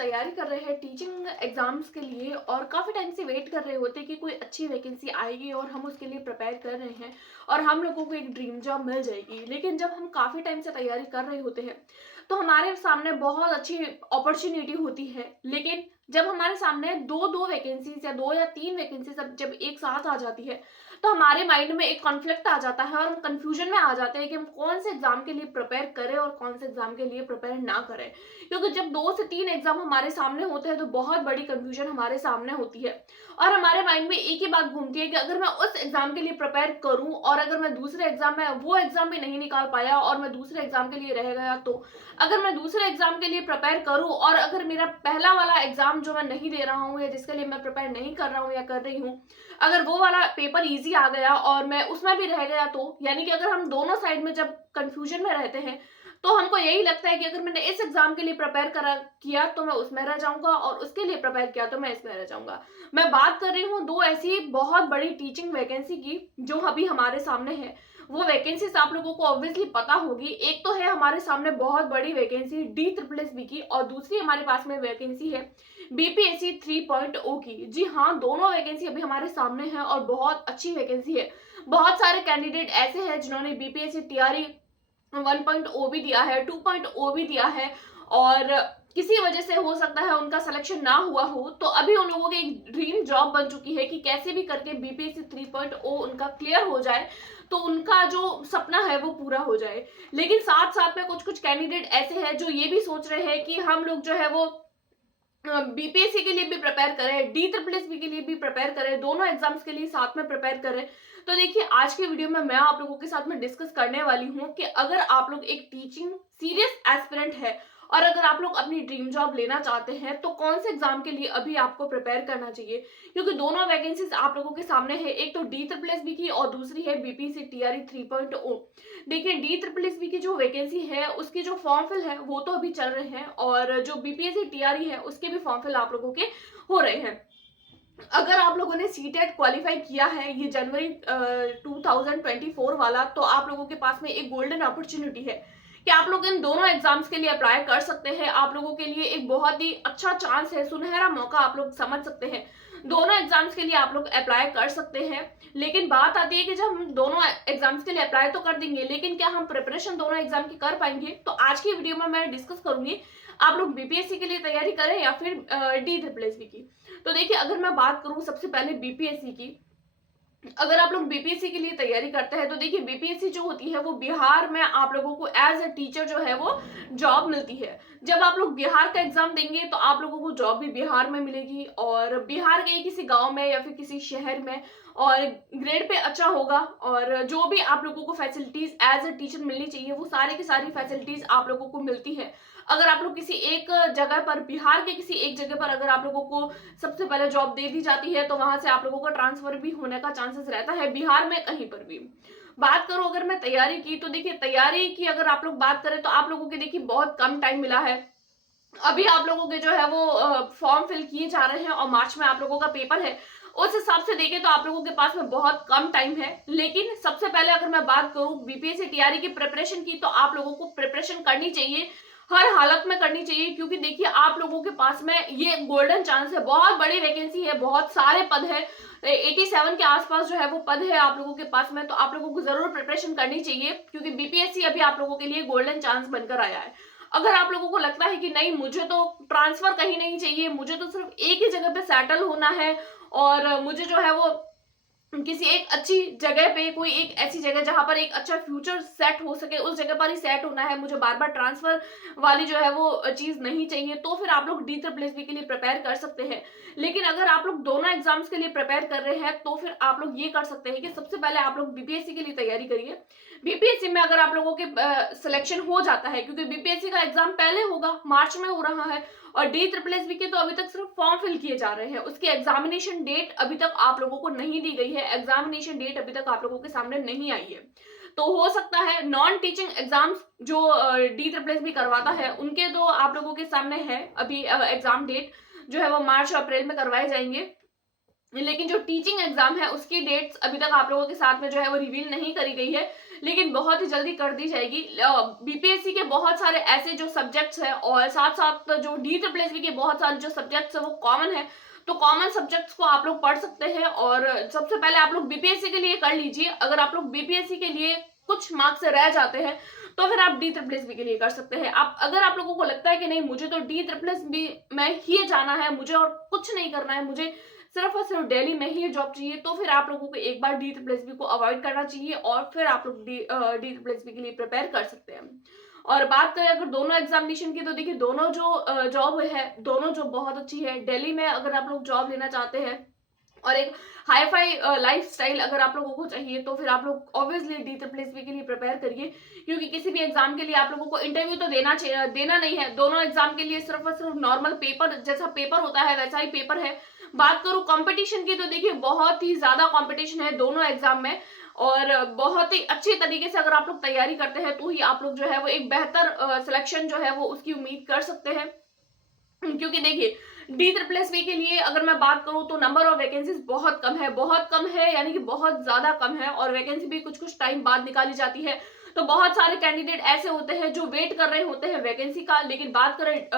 तैयारी कर रहे हैं टीचिंग एग्जाम्स के लिए और काफ़ी टाइम से वेट कर रहे होते हैं कि कोई अच्छी वैकेंसी आएगी और हम उसके लिए प्रिपेयर कर रहे हैं और हम लोगों को एक ड्रीम जॉब मिल जाएगी। लेकिन जब हम काफ़ी टाइम से तैयारी कर रहे होते हैं तो हमारे सामने बहुत अच्छी अपॉर्चुनिटी होती है, लेकिन जब हमारे सामने दो दो वैकेंसीज या दो या तीन वैकेंसीज जब एक साथ आ जाती है तो हमारे माइंड में एक कॉन्फ्लिक्ट आ जाता है और हम कंफ्यूजन में आ जाते हैं कि हम कौन से एग्जाम के लिए प्रिपेयर करें और कौन से एग्जाम के लिए प्रिपेयर ना करें। क्योंकि जब 2 से 3 एग्जाम हमारे सामने होते हैं तो बहुत बड़ी कंफ्यूजन हमारे सामने होती है और हमारे माइंड में एक ही बात घूमती है कि अगर मैं उस एग्जाम के लिए प्रिपेयर करूं और अगर मैं दूसरे एग्जाम में वो एग्जाम भी नहीं निकाल पाया और मैं दूसरे एग्जाम के लिए रह गया, तो अगर मैं दूसरे एग्जाम के लिए प्रिपेयर करूं और अगर मेरा पहला वाला एग्जाम जो मैं नहीं दे रहा हूं या जिसके लिए मैं प्रिपेयर नहीं कर रहा हूं या कर रही हूं, अगर वो वाला पेपर इजी आ गया और मैं उसमें भी रह गया, तो यानी कि अगर हम दोनों साइड में जब कंफ्यूजन में रहते हैं तो हमको यही लगता है कि अगर मैंने इस एग्जाम के लिए प्रिपेयर करा किया तो मैं उसमें रह जाऊंगा और उसके लिए प्रिपेयर किया तो मैं इसमें रह जाऊंगा। मैं बात कर रही हूँ दो ऐसी बहुत बड़ी टीचिंग वैकेंसी की जो अभी हमारे सामने है। वो वैकेंसीज आप लोगों को ऑब्वियसली पता होगी। एक तो है हमारे सामने बहुत बड़ी वैकेंसी DSSS की और दूसरी हमारे पास में वैकेंसी है BPSC 3.0 की। जी हाँ, दोनों वैकेंसी अभी हमारे सामने है और बहुत अच्छी वैकेंसी है। बहुत सारे कैंडिडेट ऐसे हैं जिन्होंने BPSC TRE 1.0 भी दिया है, 2.0 भी दिया है और किसी वजह से हो सकता है उनका सिलेक्शन ना हुआ हो, तो अभी उन लोगों की एक ड्रीम जॉब बन चुकी है कि कैसे भी करके BPSC 3.0 उनका क्लियर हो जाए तो उनका जो सपना है वो पूरा हो जाए। लेकिन साथ साथ में कुछ कुछ कैंडिडेट ऐसे हैं जो ये भी सोच रहे हैं कि हम लोग जो है वो BPSC के लिए भी प्रिपेयर करें, DSSS के लिए भी प्रिपेयर करें, दोनों एग्जाम्स के लिए साथ में प्रिपेयर करें। तो देखिए, आज की वीडियो में मैं आप लोगों के साथ में डिस्कस करने वाली हूँ कि अगर आप लोग एक टीचिंग सीरियस एस्पिरेंट है और अगर आप लोग अपनी ड्रीम जॉब लेना चाहते हैं तो कौन से एग्जाम के लिए अभी आपको प्रिपेयर करना चाहिए, क्योंकि दोनों वैकेंसीज आप लोगों के सामने है। एक तो DSSS की और दूसरी है BPSC TRE 3.0। देखिए, DSSS की जो वैकेंसी है उसकी जो फॉर्म फिल है वो तो अभी चल रहे हैं और जो BPSC TRE है उसके भी फॉर्म फिल आप लोगों के हो रहे हैं। अगर आप लोगों ने सीटेट क्वालिफाई किया है ये जनवरी 2024 वाला, तो आप लोगों के पास में एक गोल्डन अपॉर्चुनिटी है कि आप लोग इन दोनों एग्जाम्स के लिए अप्लाई कर सकते हैं। आप लोगों के लिए एक बहुत ही अच्छा चांस है, सुनहरा मौका आप लोग समझ सकते हैं। दोनों एग्जाम्स के लिए आप लोग अप्लाई कर सकते हैं। लेकिन बात आती है कि जब हम दोनों एग्जाम्स के लिए अप्लाई तो कर देंगे, लेकिन क्या हम प्रिपरेशन दोनों एग्जाम की कर पाएंगे? तो आज की वीडियो में मैं डिस्कस करूंगी आप लोग BPSC के लिए तैयारी करें या फिर DSSS की। तो देखिए, अगर मैं बात करूं सबसे पहले BPSC की, अगर आप लोग BPSC के लिए तैयारी करते हैं तो देखिए, BPSC जो होती है वो बिहार में आप लोगों को एज अ टीचर जो है वो जॉब मिलती है। जब आप लोग बिहार का एग्जाम देंगे तो आप लोगों को जॉब भी बिहार में मिलेगी और बिहार के किसी गांव में या फिर किसी शहर में, और ग्रेड पे अच्छा होगा और जो भी आप लोगों को फैसिलिटीज एज अ टीचर मिलनी चाहिए वो सारी की सारी फैसिलिटीज आप लोगों को मिलती है। अगर आप लोग किसी एक जगह पर, बिहार के किसी एक जगह पर अगर आप लोगों को सबसे पहले जॉब दे दी जाती है तो वहां से आप लोगों का ट्रांसफर भी होने का चांसेस रहता है बिहार में कहीं पर भी। बात करो अगर मैं तैयारी की, तो देखिए तैयारी की अगर आप लोग बात करें तो आप लोगों के देखिए बहुत कम टाइम मिला है। अभी आप लोगों के जो है वो फॉर्म फिल किए जा रहे हैं और मार्च में आप लोगों का पेपर है। उस हिसाब से देखें तो आप लोगों के पास में बहुत कम टाइम है। लेकिन सबसे पहले अगर मैं बात करूं BPSC TRE की प्रिपरेशन की, तो आप लोगों को प्रिपरेशन करनी चाहिए, हर हालत में करनी चाहिए, क्योंकि देखिए आप लोगों के पास में ये गोल्डन चांस है। बहुत बड़ी वैकेंसी है, बहुत सारे पद है, 87 के आसपास जो है वो पद है आप लोगों के पास में। तो आप लोगों को जरूर प्रिपरेशन करनी चाहिए क्योंकि BPSC अभी आप लोगों के लिए गोल्डन चांस बनकर आया है। अगर आप लोगों को लगता है कि नहीं, मुझे तो ट्रांसफर कहीं नहीं चाहिए, मुझे तो सिर्फ एक ही जगह पे सेटल होना है और मुझे जो है वो किसी एक अच्छी जगह पे, कोई एक ऐसी जगह जहां पर एक अच्छा फ्यूचर सेट हो सके उस जगह पर ही सेट होना है, मुझे बार बार ट्रांसफर वाली जो है वो चीज नहीं चाहिए, तो फिर आप लोग DSSS के लिए प्रिपेयर कर सकते हैं। लेकिन अगर आप लोग दोनों एग्जाम्स के लिए प्रिपेयर कर रहे हैं तो फिर आप लोग ये कर सकते हैं कि सबसे पहले आप लोग BPSC के लिए तैयारी करिए। BPSC में अगर आप लोगों के सिलेक्शन हो जाता है, क्योंकि BPSC का एग्जाम पहले होगा, मार्च में हो रहा है, और DSSS के तो अभी तक सिर्फ फॉर्म फिल किए जा रहे हैं, उसकी एग्जामिनेशन डेट अभी तक आप लोगों को नहीं दी गई है, एग्जामिनेशन डेट अभी तक आप लोगों के सामने नहीं आई है। तो हो सकता है नॉन टीचिंग एग्जाम्स जो DSSS करवाता है उनके तो आप लोगों के सामने है अभी एग्जाम डेट जो है वो मार्च अप्रैल में करवाए जाएंगे। लेकिन जो टीचिंग एग्जाम है उसकी डेट्स अभी तक आप लोगों के साथ में जो है वो रिवील नहीं करी गई है, लेकिन बहुत ही जल्दी कर दी जाएगी। बीपीएससी के बहुत सारे ऐसे जो सब्जेक्ट्स हैं और साथ साथ जो DSSB के बहुत सारे जो सब्जेक्ट्स है वो कॉमन है, तो कॉमन सब्जेक्ट्स को आप लोग पढ़ सकते हैं। और सबसे पहले आप लोग बीपीएससी के लिए कर लीजिए। अगर आप लोग बीपीएससी के लिए कुछ मार्क्स से रह जाते हैं तो फिर आप DSSB के लिए कर सकते हैं। आप अगर आप लोगों को लगता है कि नहीं मुझे तो DSSB में ही जाना है, मुझे और कुछ नहीं करना है, मुझे सिर्फ और सिर्फ दिल्ली में ही जॉब चाहिए, तो फिर आप लोगों को एक बार DSSB को अवॉइड करना चाहिए और फिर आप लोग DSSB के लिए प्रिपेयर कर सकते हैं। और बात करें अगर दोनों एग्जामिनेशन की, तो देखिए दोनों जो जॉब है दोनों जो बहुत अच्छी है। दिल्ली में अगर आप लोग जॉब लेना चाहते हैं और एक हाई फाई लाइफस्टाइल अगर आप लोगों को चाहिए, तो फिर आप लोग ऑब्वियसली DSSB के लिए प्रिपेयर करिए, क्योंकि किसी भी एग्जाम के लिए आप लोगों को इंटरव्यू तो देना नहीं है। दोनों एग्जाम के लिए सिर्फ और सिर्फ नॉर्मल पेपर जैसा पेपर होता है वैसा ही पेपर है। बात करूं कंपटीशन की, तो देखिए बहुत ही ज्यादा कंपटीशन है दोनों एग्जाम में, और बहुत ही अच्छे तरीके से अगर आप लोग तैयारी करते हैं तो ही आप लोग जो है वो एक बेहतर सिलेक्शन जो है वो उसकी उम्मीद कर सकते हैं। क्योंकि देखिए DSSB के लिए अगर मैं बात करूं तो नंबर ऑफ वैकेंसीज बहुत कम है, यानी कि बहुत ज्यादा कम है, और वैकेंसी भी कुछ कुछ टाइम बाद निकाली जाती है। तो बहुत सारे कैंडिडेट ऐसे होते हैं जो वेट कर रहे होते हैं वैकेंसी का। लेकिन बात करें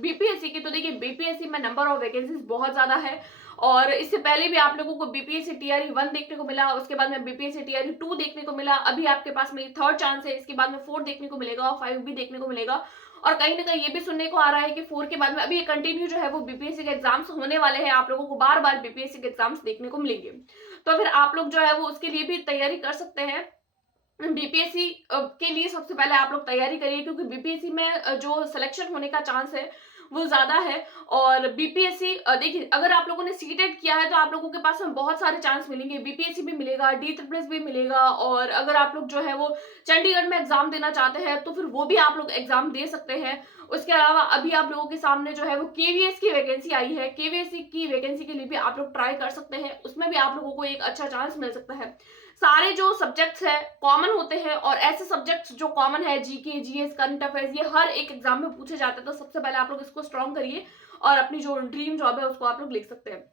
बीपीएससी की, तो देखिए बीपीएससी में नंबर ऑफ वैकेंसीज बहुत ज्यादा है। और इससे पहले भी आप लोगों को बीपीएससी टीआरई 1 देखने को मिला, उसके बाद में बीपीएससी टीआरई 2 देखने को मिला, अभी आपके पास में थर्ड चांस है, इसके बाद में 4 देखने को मिलेगा और 5 भी देखने को मिलेगा। और कहीं ना कहीं ये भी सुनने को आ रहा है कि 4 के बाद में अभी ये कंटिन्यू जो है वो बीपीएससी के एग्जाम्स होने वाले हैं, आप लोगों को बार बार बीपीएससी के एग्जाम्स देखने को मिलेंगे। तो फिर आप लोग जो है वो उसके लिए भी तैयारी कर सकते हैं। बीपीएससी के लिए सबसे पहले आप लोग तैयारी करिए, क्योंकि बीपीएससी में जो सिलेक्शन होने का चांस है वो ज्यादा है। और बीपीएससी देखिए अगर आप लोगों ने सीटेट किया है तो आप लोगों के पास में बहुत सारे चांस मिलेंगे, बीपीएससी भी मिलेगा, DSSB भी मिलेगा। और अगर आप लोग जो है वो चंडीगढ़ में एग्जाम देना चाहते हैं तो फिर वो भी आप लोग एग्जाम दे सकते हैं। उसके अलावा अभी आप लोगों के सामने जो है वो केवीएस की वैकेंसी आई है, केवीएस की वैकेंसी के लिए भी आप लोग ट्राई कर सकते हैं, उसमें भी आप लोगों को एक अच्छा चांस मिल सकता है। सारे जो सब्जेक्ट्स है कॉमन होते हैं, और ऐसे सब्जेक्ट्स जो कॉमन है जीके जीएस करंट अफेयर्स ये हर एक एग्जाम में पूछे जाते हैं। तो सबसे पहले आप लोग इसको स्ट्रॉन्ग करिए और अपनी जो ड्रीम जॉब है उसको आप लोग लिख सकते हैं।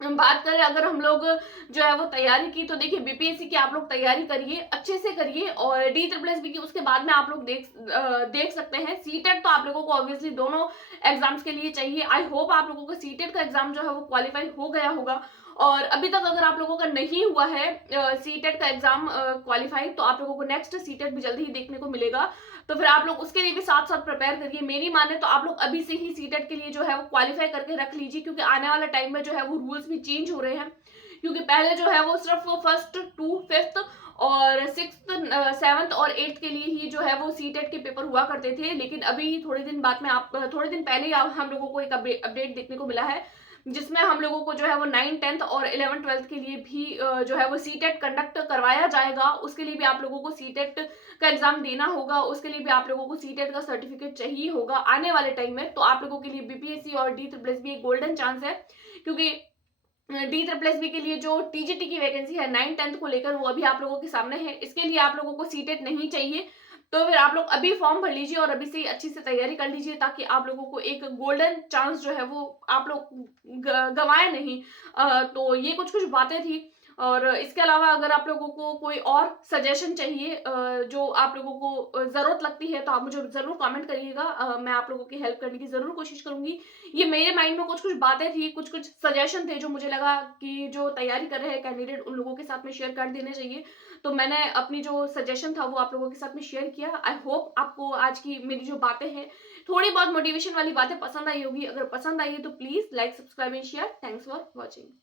बात करें अगर हम लोग जो है वो तैयारी की, तो देखिए बीपीएससी की आप लोग तैयारी करिए, अच्छे से करिए, और DSSB की उसके बाद में आप लोग देख सकते हैं। सीटेट तो आप लोगों को ऑब्वियसली दोनों एग्जाम्स के लिए चाहिए। आई होप आप लोगों को सीटेट का एग्जाम जो है वो क्वालिफाई हो गया होगा। और अभी तक अगर आप लोगों का नहीं हुआ है सीटेट का एग्जाम क्वालिफाई, तो आप लोगों को नेक्स्ट सीटेट भी जल्दी ही देखने को मिलेगा। तो फिर आप लोग उसके लिए भी साथ साथ प्रिपेयर करिए। मेरी माने तो आप लोग अभी से ही सीटेट के लिए जो है वो क्वालिफाई करके रख लीजिए, क्योंकि आने वाला टाइम में जो है वो रूल्स भी चेंज हो रहे हैं। क्योंकि पहले जो है वो सिर्फ फर्स्ट टू फिफ्थ और सिक्स्थ सेवंथ और एट्थ के लिए ही जो है वो सीटेट के पेपर हुआ करते थे, लेकिन अभी थोड़े दिन पहले ही हम लोगों को एक अपडेट देखने को मिला है, जिसमें हम लोगों को जो है वो 9th 10th और 11th 12th के लिए भी जो है वो सीटेट कंडक्ट करवाया जाएगा। उसके लिए भी आप लोगों को सीटेट का एग्जाम देना होगा, उसके लिए भी आप लोगों को सीटेट का सर्टिफिकेट चाहिए होगा आने वाले टाइम में। तो आप लोगों के लिए बीपीएससी और DSSB एक गोल्डन चांस है, क्योंकि DSSB के लिए जो टीजीटी की वैकेंसी है 9th 10th को लेकर वो अभी आप लोगों के सामने है। इसके लिए आप लोगों को सीटेट नहीं चाहिए, तो फिर आप लोग अभी फॉर्म भर लीजिए और अभी से ही अच्छी से तैयारी कर लीजिए, ताकि आप लोगों को एक गोल्डन चांस जो है वो आप लोग गंवाए नहीं। तो ये कुछ कुछ बातें थी। और इसके अलावा अगर आप लोगों को कोई और सजेशन चाहिए जो आप लोगों को जरूरत लगती है, तो आप मुझे जरूर कमेंट करिएगा। मैं आप लोगों की हेल्प करने की जरूर कोशिश करूंगी। ये मेरे माइंड में कुछ कुछ बातें थी, कुछ कुछ सजेशन थे जो मुझे लगा कि जो तैयारी कर रहे हैं कैंडिडेट उन लोगों के साथ में शेयर कर देने चाहिए। तो मैंने अपनी जो सजेशन था वो आप लोगों के साथ में शेयर किया। आई होप आपको आज की मेरी जो बातें हैं थोड़ी बहुत मोटिवेशन वाली बातें पसंद आई होगी। अगर पसंद आई है तो please like subscribe and share. Thanks for watching.